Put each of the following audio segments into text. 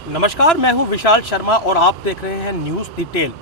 नमस्कार, मैं हूं विशाल शर्मा और आप देख रहे हैं न्यूज़ डिटेल।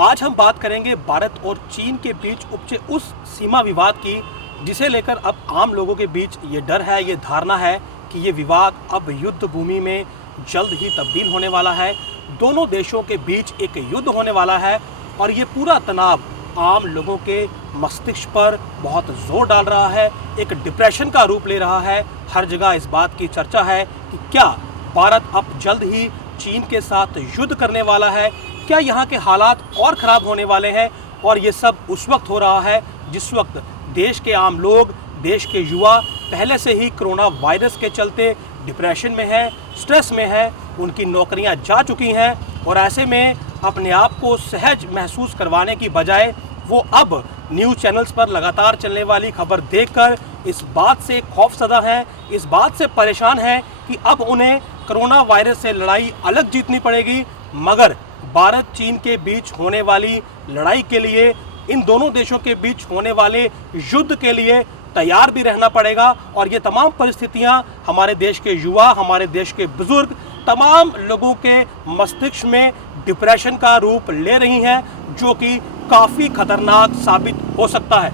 आज हम बात करेंगे भारत और चीन के बीच उपजे उस सीमा विवाद की जिसे लेकर अब आम लोगों के बीच ये डर है, ये धारणा है कि ये विवाद अब युद्ध भूमि में जल्द ही तब्दील होने वाला है। दोनों देशों के बीच एक युद्ध होने वाला है और ये पूरा तनाव आम लोगों के मस्तिष्क पर बहुत जोर डाल रहा है, एक डिप्रेशन का रूप ले रहा है। हर जगह इस बात की चर्चा है कि क्या भारत अब जल्द ही चीन के साथ युद्ध करने वाला है, क्या यहाँ के हालात और ख़राब होने वाले हैं। और ये सब उस वक्त हो रहा है जिस वक्त देश के आम लोग, देश के युवा पहले से ही कोरोना वायरस के चलते डिप्रेशन में है, स्ट्रेस में है, उनकी नौकरियां जा चुकी हैं और ऐसे में अपने आप को सहज महसूस करवाने की बजाय वो अब न्यूज़ चैनल्स पर लगातार चलने वाली खबर देखकर इस बात से खौफजदा हैं, इस बात से परेशान हैं कि अब उन्हें कोरोना वायरस से लड़ाई अलग जीतनी पड़ेगी, मगर भारत चीन के बीच होने वाली लड़ाई के लिए, इन दोनों देशों के बीच होने वाले युद्ध के लिए तैयार भी रहना पड़ेगा। और ये तमाम परिस्थितियां हमारे देश के युवा, हमारे देश के बुजुर्ग, तमाम लोगों के मस्तिष्क में डिप्रेशन का रूप ले रही हैं, जो कि काफ़ी खतरनाक साबित हो सकता है।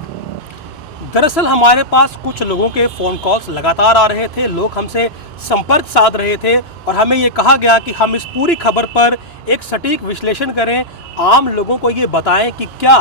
दरअसल हमारे पास कुछ लोगों के फ़ोन कॉल्स लगातार आ रहे थे, लोग हमसे संपर्क साध रहे थे और हमें ये कहा गया कि हम इस पूरी खबर पर एक सटीक विश्लेषण करें, आम लोगों को ये बताएं कि क्या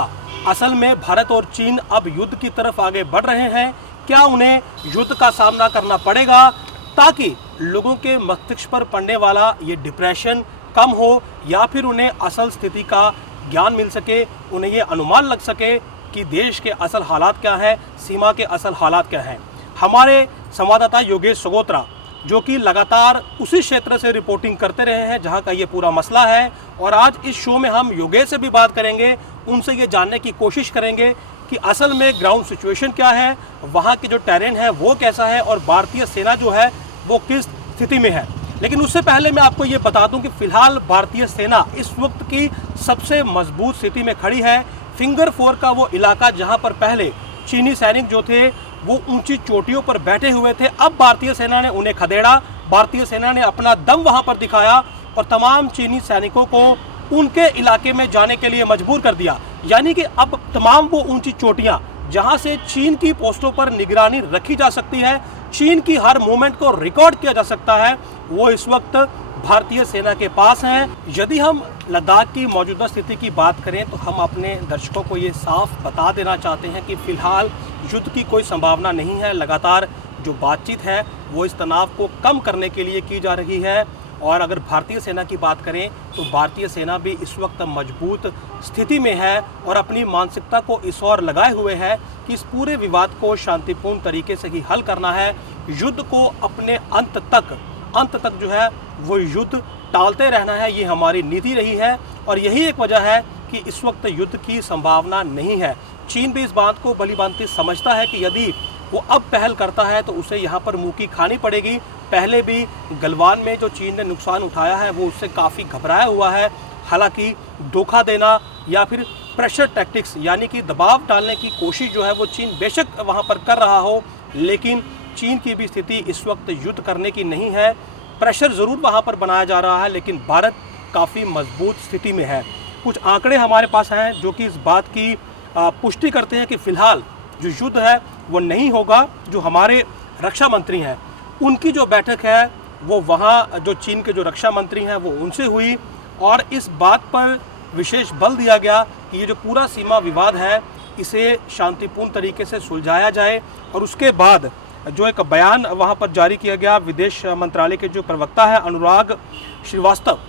असल में भारत और चीन अब युद्ध की तरफ आगे बढ़ रहे हैं, क्या उन्हें युद्ध का सामना करना पड़ेगा, ताकि लोगों के मस्तिष्क पर पड़ने वाला ये डिप्रेशन कम हो या फिर उन्हें असल स्थिति का ज्ञान मिल सके, उन्हें ये अनुमान लग सके कि देश के असल हालात क्या हैं, सीमा के असल हालात क्या हैं। हमारे संवाददाता योगेश सगोत्रा, जो कि लगातार उसी क्षेत्र से रिपोर्टिंग करते रहे हैं जहां का ये पूरा मसला है, और आज इस शो में हम योगेश से भी बात करेंगे, उनसे ये जानने की कोशिश करेंगे कि असल में ग्राउंड सिचुएशन क्या है, वहाँ की जो टेरेन है वो कैसा है और भारतीय सेना जो है वो किस स्थिति में है। लेकिन उससे पहले मैं आपको ये बता दूं कि फिलहाल भारतीय सेना इस वक्त की सबसे मजबूत स्थिति में खड़ी है। फिंगर 4 का वो इलाका जहां पर पहले चीनी सैनिक जो थे वो ऊंची चोटियों पर बैठे हुए थे, अब भारतीय सेना ने उन्हें खदेड़ा, भारतीय सेना ने अपना दम वहां पर दिखाया और तमाम चीनी सैनिकों को उनके इलाके में जाने के लिए मजबूर कर दिया। यानी कि अब तमाम वो ऊंची चोटियां जहां से चीन की पोस्टों पर निगरानी रखी जा सकती है, चीन की हर मूवमेंट को रिकॉर्ड किया जा सकता है, वो इस वक्त भारतीय सेना के पास हैं। यदि हम लद्दाख की मौजूदा स्थिति की बात करें तो हम अपने दर्शकों को ये साफ बता देना चाहते हैं कि फ़िलहाल युद्ध की कोई संभावना नहीं है। लगातार जो बातचीत है वो इस तनाव को कम करने के लिए की जा रही है। और अगर भारतीय सेना की बात करें तो भारतीय सेना भी इस वक्त मजबूत स्थिति में है और अपनी मानसिकता को इस ओर लगाए हुए है कि इस पूरे विवाद को शांतिपूर्ण तरीके से ही हल करना है। युद्ध को अपने अंत तक जो है वो युद्ध टालते रहना है, ये हमारी नीति रही है और यही एक वजह है कि इस वक्त युद्ध की संभावना नहीं है। चीन भी इस बात को भलीभांति समझता है कि यदि वो अब पहल करता है तो उसे यहाँ पर मुँह की खानी पड़ेगी। पहले भी गलवान में जो चीन ने नुकसान उठाया है वो उससे काफ़ी घबराया हुआ है। हालांकि धोखा देना या फिर प्रेशर टैक्टिक्स यानी कि दबाव डालने की कोशिश जो है वो चीन बेशक वहाँ पर कर रहा हो, लेकिन चीन की भी स्थिति इस वक्त युद्ध करने की नहीं है। प्रेशर ज़रूर वहाँ पर बनाया जा रहा है, लेकिन भारत काफ़ी मजबूत स्थिति में है। कुछ आंकड़े हमारे पास हैं जो कि इस बात की पुष्टि करते हैं कि फ़िलहाल जो युद्ध है वो नहीं होगा। जो हमारे रक्षा मंत्री हैं उनकी जो बैठक है वो वहाँ जो चीन के जो रक्षा मंत्री हैं वो उनसे हुई और इस बात पर विशेष बल दिया गया कि ये जो पूरा सीमा विवाद है इसे शांतिपूर्ण तरीके से सुलझाया जाए। और उसके बाद जो एक बयान वहाँ पर जारी किया गया, विदेश मंत्रालय के जो प्रवक्ता है अनुराग श्रीवास्तव,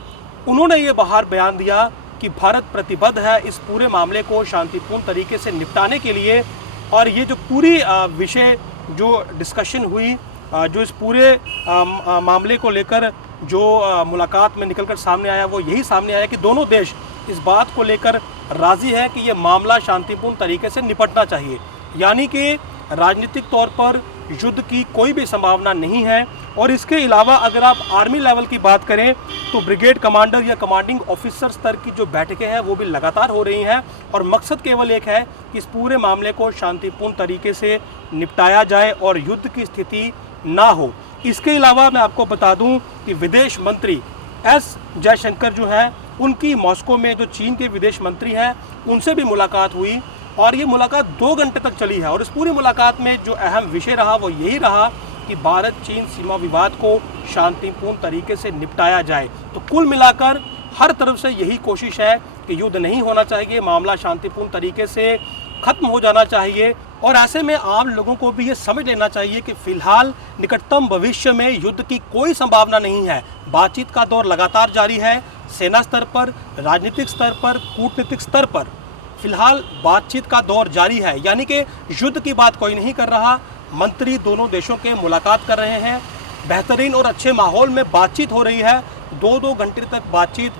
उन्होंने ये बाहर बयान दिया कि भारत प्रतिबद्ध है इस पूरे मामले को शांतिपूर्ण तरीके से निपटाने के लिए। और ये जो पूरी विषय जो डिस्कशन हुई, जो इस पूरे मामले को लेकर जो मुलाकात में निकलकर सामने आया वो यही सामने आया कि दोनों देश इस बात को लेकर राज़ी है कि ये मामला शांतिपूर्ण तरीके से निपटना चाहिए। यानी कि राजनीतिक तौर पर युद्ध की कोई भी संभावना नहीं है। और इसके अलावा अगर आप आर्मी लेवल की बात करें तो ब्रिगेड कमांडर या कमांडिंग ऑफिसर स्तर की जो बैठकें हैं वो भी लगातार हो रही हैं और मकसद केवल एक है कि इस पूरे मामले को शांतिपूर्ण तरीके से निपटाया जाए और युद्ध की स्थिति ना हो। इसके अलावा मैं आपको बता दूं कि विदेश मंत्री एस जयशंकर जो है उनकी मॉस्को में जो चीन के विदेश मंत्री हैं उनसे भी मुलाकात हुई और ये मुलाकात 2 घंटे तक चली है। और इस पूरी मुलाकात में जो अहम विषय रहा वो यही रहा कि भारत चीन सीमा विवाद को शांतिपूर्ण तरीके से निपटाया जाए। तो कुल मिलाकर हर तरफ से यही कोशिश है कि युद्ध नहीं होना चाहिए, मामला शांतिपूर्ण तरीके से खत्म हो जाना चाहिए। और ऐसे में आम लोगों को भी ये समझ लेना चाहिए कि फिलहाल निकटतम भविष्य में युद्ध की कोई संभावना नहीं है। बातचीत का दौर लगातार जारी है, सेना स्तर पर, राजनीतिक स्तर पर, कूटनीतिक स्तर पर फिलहाल बातचीत का दौर जारी है। यानी कि युद्ध की बात कोई नहीं कर रहा, मंत्री दोनों देशों के मुलाकात कर रहे हैं, बेहतरीन और अच्छे माहौल में बातचीत हो रही है। 2-2 घंटे तक बातचीत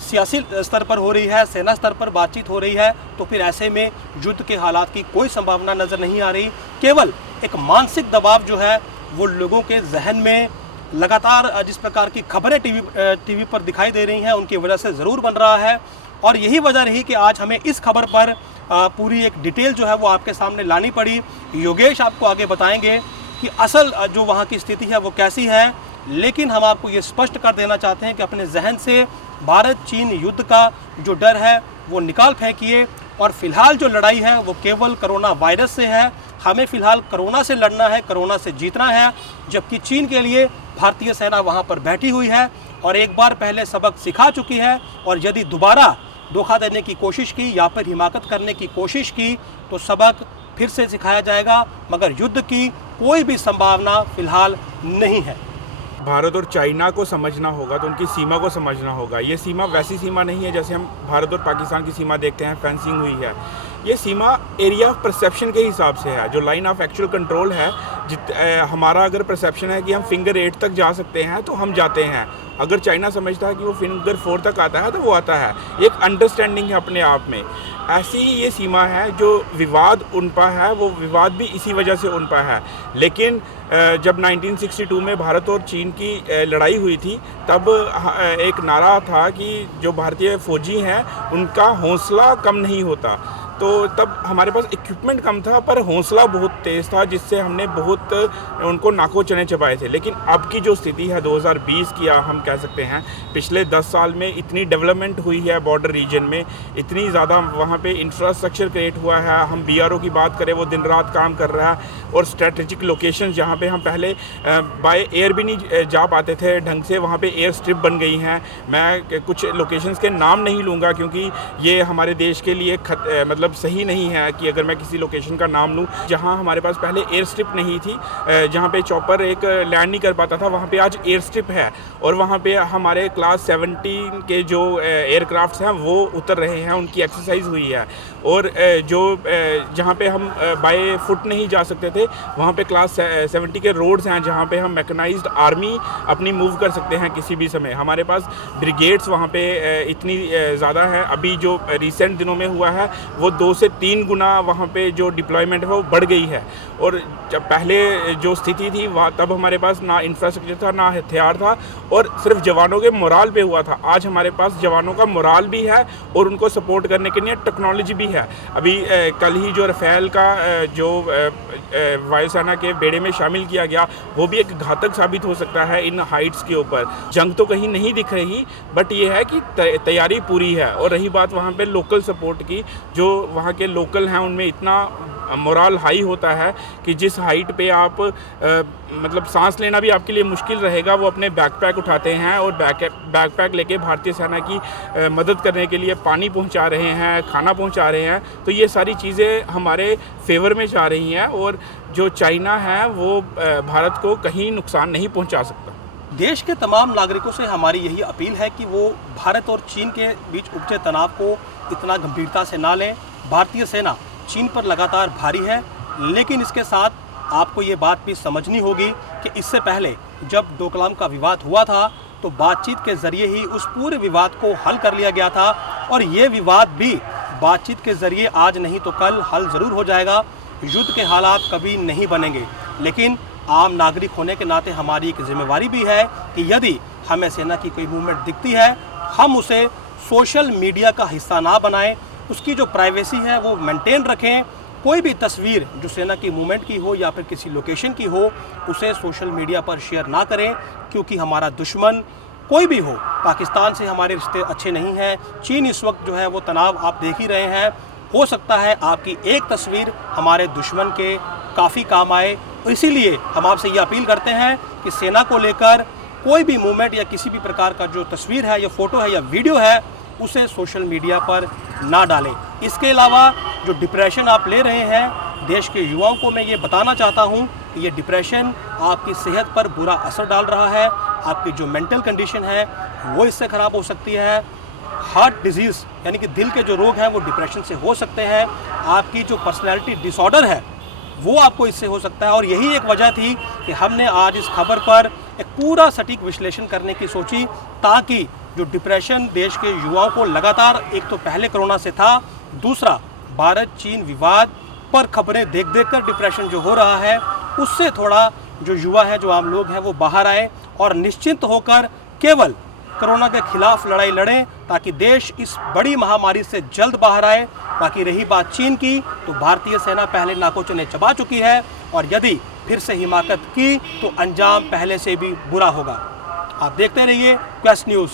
सियासी स्तर पर हो रही है, सेना स्तर पर बातचीत हो रही है। तो फिर ऐसे में युद्ध के हालात की कोई संभावना नज़र नहीं आ रही। केवल एक मानसिक दबाव जो है वो लोगों के जहन में लगातार जिस प्रकार की खबरें टीवी पर दिखाई दे रही हैं उनकी वजह से ज़रूर बन रहा है। और यही वजह रही कि आज हमें इस खबर पर पूरी एक डिटेल जो है वो आपके सामने लानी पड़ी। योगेश आपको आगे बताएंगे कि असल जो वहाँ की स्थिति है वो कैसी है, लेकिन हम आपको ये स्पष्ट कर देना चाहते हैं कि अपने जहन से भारत चीन युद्ध का जो डर है वो निकाल फेंकिए। और फिलहाल जो लड़ाई है वो केवल कोरोना वायरस से है। हमें फिलहाल कोरोना से लड़ना है, कोरोना से जीतना है, जबकि चीन के लिए भारतीय सेना वहाँ पर बैठी हुई है और एक बार पहले सबक सिखा चुकी है। और यदि दोबारा धोखा देने की कोशिश की या फिर हिमाकत करने की कोशिश की तो सबक फिर से सिखाया जाएगा, मगर युद्ध की कोई भी संभावना फिलहाल नहीं है। भारत और चाइना को समझना होगा तो उनकी सीमा को समझना होगा। ये सीमा वैसी सीमा नहीं है जैसे हम भारत और पाकिस्तान की सीमा देखते हैं, फेंसिंग हुई है। ये सीमा एरिया ऑफ परसेप्शन के हिसाब से है, जो लाइन ऑफ एक्चुअल कंट्रोल है। हमारा अगर परसेप्शन है कि हम फिंगर 8 तक जा सकते हैं तो हम जाते हैं। अगर चाइना समझता है कि वो फिंगर 4 तक आता है तो वो आता है। एक अंडरस्टैंडिंग है अपने आप में। ऐसी ये सीमा है, जो विवाद उन पर है वो विवाद भी इसी वजह से उन पर है। लेकिन जब 1962 में भारत और चीन की लड़ाई हुई थी तब एक नारा था कि जो भारतीय फौजी हैं उनका हौसला कम नहीं होता। तो तब हमारे पास इक्विपमेंट कम था पर हौसला बहुत तेज़ था, जिससे हमने बहुत उनको नाकों चने चबाए थे। लेकिन अब की जो स्थिति है 2020 की, हम कह सकते हैं पिछले 10 साल में इतनी डेवलपमेंट हुई है बॉर्डर रीजन में, इतनी ज़्यादा वहाँ पे इंफ्रास्ट्रक्चर क्रिएट हुआ है। हम BRO की बात करें वो दिन रात काम कर रहा है। और स्ट्रेटेजिक लोकेशन जहाँ पे हम पहले बाय एयर भी नहीं जा पाते थे ढंग से, वहाँ पे एयर स्ट्रिप बन गई हैं। मैं कुछ लोकेशंस के नाम नहीं लूँगा क्योंकि ये हमारे देश के लिए मतलब सही नहीं है कि अगर मैं किसी लोकेशन का नाम लूँ। जहाँ हमारे पास पहले एयर स्ट्रिप नहीं थी, जहाँ पे चॉपर एक लैंड नहीं कर पाता था, वहाँ पे आज एयर स्ट्रिप है। और वहाँ पे हमारे क्लास 17 के जो एयरक्राफ्ट्स हैं वो उतर रहे हैं, उनकी एक्सरसाइज हुई है। और जो जहाँ पे हम बाय फुट नहीं जा सकते थे वहाँ पे क्लास 70 के रोड्स हैं जहाँ पे हम मैकेनाइज्ड आर्मी अपनी मूव कर सकते हैं किसी भी समय। हमारे पास ब्रिगेड्स वहाँ पे इतनी ज़्यादा है। अभी जो रिसेंट दिनों में हुआ है वो 2 से 3 गुना वहाँ पे जो डिप्लॉयमेंट है वो बढ़ गई है। और जब पहले जो स्थिति थी वहाँ तब हमारे पास ना इंफ्रास्ट्रक्चर था ना हथियार था और सिर्फ जवानों के मोराल पे हुआ था। आज हमारे पास जवानों का मोराल भी है और उनको सपोर्ट करने के लिए टेक्नोलॉजी भी है। अभी कल ही जो राफेल का जो वायुसेना के बेड़े में शामिल किया गया वो भी एक घातक साबित हो सकता है इन हाइट्स के ऊपर। जंग तो कहीं नहीं दिख रही बट ये है कि तैयारी पूरी है। और रही बात वहाँ पे लोकल सपोर्ट की, जो वहाँ के लोकल हैं उनमें इतना मोराल हाई होता है कि जिस हाइट पे आप मतलब सांस लेना भी आपके लिए मुश्किल रहेगा, वो अपने बैकपैक उठाते हैं और बैकपैक लेके भारतीय सेना की मदद करने के लिए पानी पहुंचा रहे हैं, खाना पहुंचा रहे हैं। तो ये सारी चीज़ें हमारे फेवर में जा रही हैं और जो चाइना है वो भारत को कहीं नुकसान नहीं पहुंचा सकता। देश के तमाम नागरिकों से हमारी यही अपील है कि वो भारत और चीन के बीच उपजे तनाव को इतना गंभीरता से ना लें। भारतीय सेना चीन पर लगातार भारी है, लेकिन इसके साथ आपको ये बात भी समझनी होगी कि इससे पहले जब डोकलाम का विवाद हुआ था तो बातचीत के ज़रिए ही उस पूरे विवाद को हल कर लिया गया था। और ये विवाद भी बातचीत के ज़रिए आज नहीं तो कल हल ज़रूर हो जाएगा। युद्ध के हालात कभी नहीं बनेंगे, लेकिन आम नागरिक होने के नाते हमारी एक जिम्मेवारी भी है कि यदि हमें सेना की कोई मूवमेंट दिखती है हम उसे सोशल मीडिया का हिस्सा ना बनाएं, उसकी जो प्राइवेसी है वो मेंटेन रखें। कोई भी तस्वीर जो सेना की मूवमेंट की हो या फिर किसी लोकेशन की हो उसे सोशल मीडिया पर शेयर ना करें, क्योंकि हमारा दुश्मन कोई भी हो, पाकिस्तान से हमारे रिश्ते अच्छे नहीं हैं। चीन इस वक्त जो है वो तनाव आप देख ही रहे हैं। हो सकता है आपकी एक तस्वीर हमारे दुश्मन के काफ़ी काम आए। इसीलिए हम आपसे ये अपील करते हैं कि सेना को लेकर कोई भी मूवमेंट या किसी भी प्रकार का जो तस्वीर है या फ़ोटो है या वीडियो है, उसे सोशल मीडिया पर ना डालें। इसके अलावा जो डिप्रेशन आप ले रहे हैं, देश के युवाओं को मैं ये बताना चाहता हूँ कि ये डिप्रेशन आपकी सेहत पर बुरा असर डाल रहा है। आपकी जो मेंटल कंडीशन है वो इससे ख़राब हो सकती है। हार्ट डिजीज़ यानी कि दिल के जो रोग हैं वो डिप्रेशन से हो सकते हैं। आपकी जो पर्सनैलिटी डिसऑर्डर है वो आपको इससे हो सकता है। और यही एक वजह थी कि हमने आज इस खबर पर एक पूरा सटीक विश्लेषण करने की सोची, ताकि जो डिप्रेशन देश के युवाओं को लगातार, एक तो पहले कोरोना से था, दूसरा भारत चीन विवाद पर खबरें देख देख कर डिप्रेशन जो हो रहा है उससे थोड़ा जो युवा है, जो आम लोग हैं, वो बाहर आए और निश्चिंत होकर केवल कोरोना के खिलाफ लड़ाई लड़ें, ताकि देश इस बड़ी महामारी से जल्द बाहर आए। बाकी रही बात चीन की, तो भारतीय सेना पहले नाकों ने चबा चुकी है और यदि फिर से हिमाकत की तो अंजाम पहले से भी बुरा होगा। आप देखते रहिए क्वेस्ट न्यूज़।